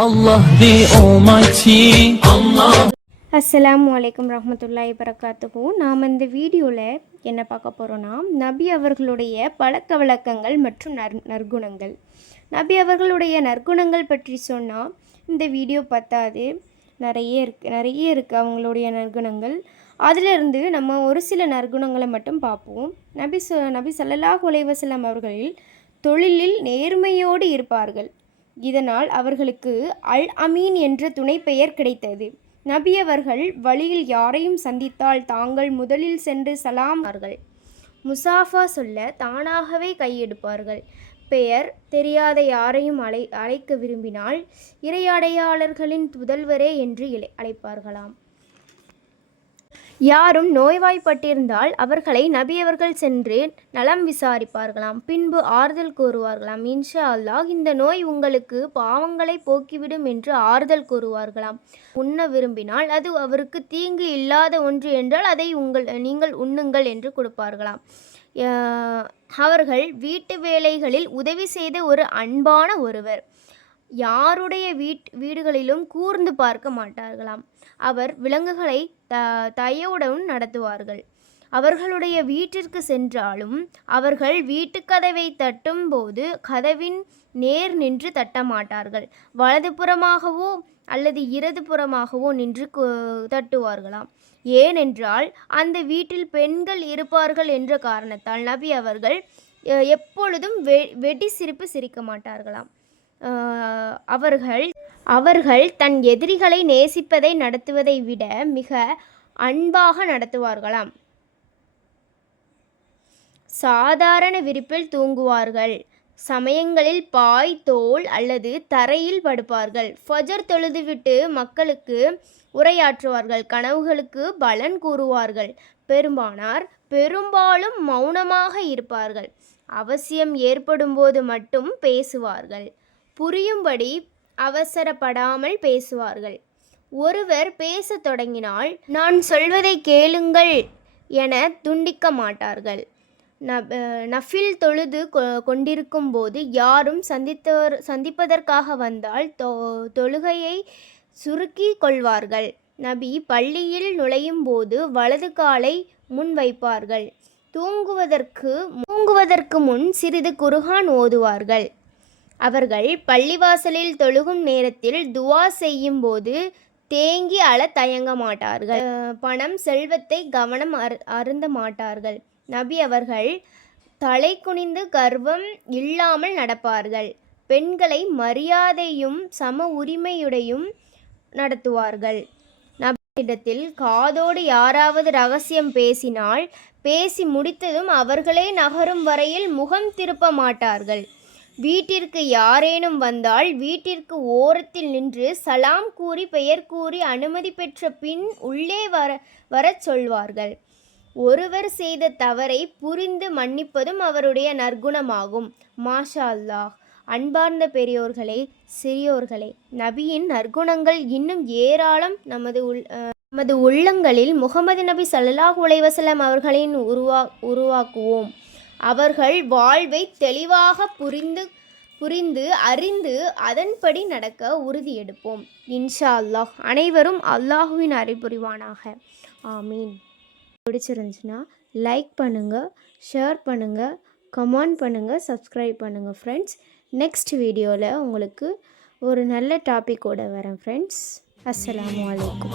Allah the Almighty, Allah. அஸ்ஸலாமு அலைக்கும் ரஹ்மத்துல்லாஹி வரகாத்துஹு. நாம் இந்த வீடியோவில் என்ன பார்க்க போகிறோன்னா, நபி அவர்களுடைய பழக்க வழக்கங்கள் மற்றும் நற்குணங்கள். நபி அவர்களுடைய நற்குணங்கள் பற்றி சொன்னால் இந்த வீடியோ பத்தாது, நிறைய இருக்குது அவங்களுடைய நற்குணங்கள். அதிலிருந்து நம்ம ஒரு சில நற்குணங்களை மட்டும் பார்ப்போம். நபி ஸல்லல்லாஹு அலைஹி வஸல்லம் அவர்கள் தொழிலில் நேர்மையோடு இருப்பார்கள். இதனால் அவர்களுக்கு அல் அமீன் என்ற துணை பெயர் கிடைத்தது. நபி அவர்கள் வழியில் யாரையும் சந்தித்தால் தாங்கள் முதலில் சென்று சலாமார்கள். முசாஃபா சொல்ல தானாகவே கையெடுப்பார்கள். பெயர் தெரியாத யாரையும் அழைக்க விரும்பினால் இறையடையாளர்களின் புதல்வரே என்று அழைப்பார்களாம். யாரும் நோய்வாய்ப்பட்டிருந்தால் அவர்களை நபியவர்கள் சென்று நலம் விசாரிப்பார்களாம். பின்பு ஆறுதல் கூறுவார்களாம். இன்ஷா அல்லாஹ் இந்த நோய் உங்களுக்கு பாவங்களை போக்கிவிடும் என்று ஆறுதல் கூறுவார்களாம். உண்ண விரும்பினால் அது அவருக்கு தீங்கு இல்லாத ஒன்று என்றால் அதை நீங்கள் உண்ணுங்கள் என்று கொடுப்பார்களாம். அவர்கள் வீட்டு வேலைகளில் உதவி செய்த ஒரு அன்பான ஒருவர். யாருடைய வீடுகளிலும் கூர்ந்து பார்க்க மாட்டார்களாம். அவர் விலங்குகளை தயவுடன் நடத்துவார்கள். அவர்களுடைய வீட்டிற்கு சென்றாலும் அவர்கள் வீட்டுக்கதவை தட்டும் போது கதவின் நேர் நின்று தட்ட மாட்டார்கள். வலதுபுறமாகவோ அல்லது இடதுபுறமாகவோ நின்று தட்டுவார்களாம். ஏனென்றால் அந்த வீட்டில் பெண்கள் இருப்பார்கள் என்ற காரணத்தால் நபி அவர்கள் எப்பொழுதும் வெடி சிரிப்பு சிரிக்க மாட்டார்களாம். அவர்கள் தன் எதிரிகளை நேசிப்பதை நடத்துவதை விட மிக அன்பாக நடத்துவார்களாம். சாதாரண விரிப்பில் தூங்குவார்கள். சமயங்களில் பாய், தோல் அல்லது தரையில் படுப்பார்கள். ஃபஜர் தொழுதுவிட்டு மக்களுக்கு உரையாற்றுவார்கள். கனவுகளுக்கு பலன் கூறுவார்கள். பெரும்பாலும் மௌனமாக இருப்பார்கள். அவசியம் ஏற்படும் போது மட்டும் பேசுவார்கள். புரியும்படி அவசரப்படாமல் பேசுவார்கள். ஒருவர் பேசத் தொடங்கினால் நான் சொல்வதை கேளுங்கள் என துண்டிக்க மாட்டார்கள். நஃபில் தொழுது கொண்டிருக்கும் போது யாரும் சந்திப்பதற்காக வந்தால் தொழுகையை சுருக்கி கொள்வார்கள். நபி பள்ளியில் நுழையும் போது வலது காலை முன் வைப்பார்கள். தூங்குவதற்கு முன் சிறிது குர்ஆன் ஓதுவார்கள். அவர்கள் பள்ளிவாசலில் தொழுகும் நேரத்தில் துவா செய்யும் போது தேங்கி அழ தயங்க மாட்டார்கள். பணம் செல்வத்தை கவனம் அருந்த மாட்டார்கள். நபி அவர்கள் தலை குனிந்து கர்வம் இல்லாமல் நடப்பார்கள். பெண்களை மரியாதையும் சம உரிமையுடையும் நடத்துவார்கள். நபியிடத்தில் காதோடு யாராவது ரகசியம் பேசினால் பேசி முடித்ததும் அவர்களே நகரும் வரையில் முகம் திருப்ப மாட்டார்கள். வீட்டிற்கு யாரேனும் வந்தால் வீட்டிற்கு ஓரத்தில் நின்று சலாம் கூறி பெயர் கூறி அனுமதி பெற்ற பின் உள்ளே வரச் சொல்வார்கள். ஒருவர் செய்த தவறை புரிந்து மன்னிப்பதும் அவருடைய நற்குணமாகும். மாஷா அல்லாஹ். அன்பார்ந்த பெரியோர்களே, சிறியோர்களே, நபியின் நற்குணங்கள் இன்னும் ஏராளம். நமது உள்ளங்களில் முகமது நபி ஸல்லல்லாஹு அலைஹி வஸல்லம் அவர்களின் உருவாக்குவோம். அவர்கள் வாழ்வை தெளிவாக புரிந்து அறிந்து அதன்படி நடக்க உறுதி எடுப்போம். இன்ஷா அல்லாஹ். அனைவரும் அல்லாஹுவின் அறிபுரிவானாக. ஆமீன். பிடிச்சிருந்துச்சுன்னா லைக் பண்ணுங்கள், ஷேர் பண்ணுங்கள், கமெண்ட் பண்ணுங்கள், சப்ஸ்கிரைப் பண்ணுங்கள் ஃப்ரெண்ட்ஸ். நெக்ஸ்ட் வீடியோவில் உங்களுக்கு ஒரு நல்ல டாப்பிக்கோட வரேன் ஃப்ரெண்ட்ஸ். அஸ்ஸலாமு அலைக்கும்.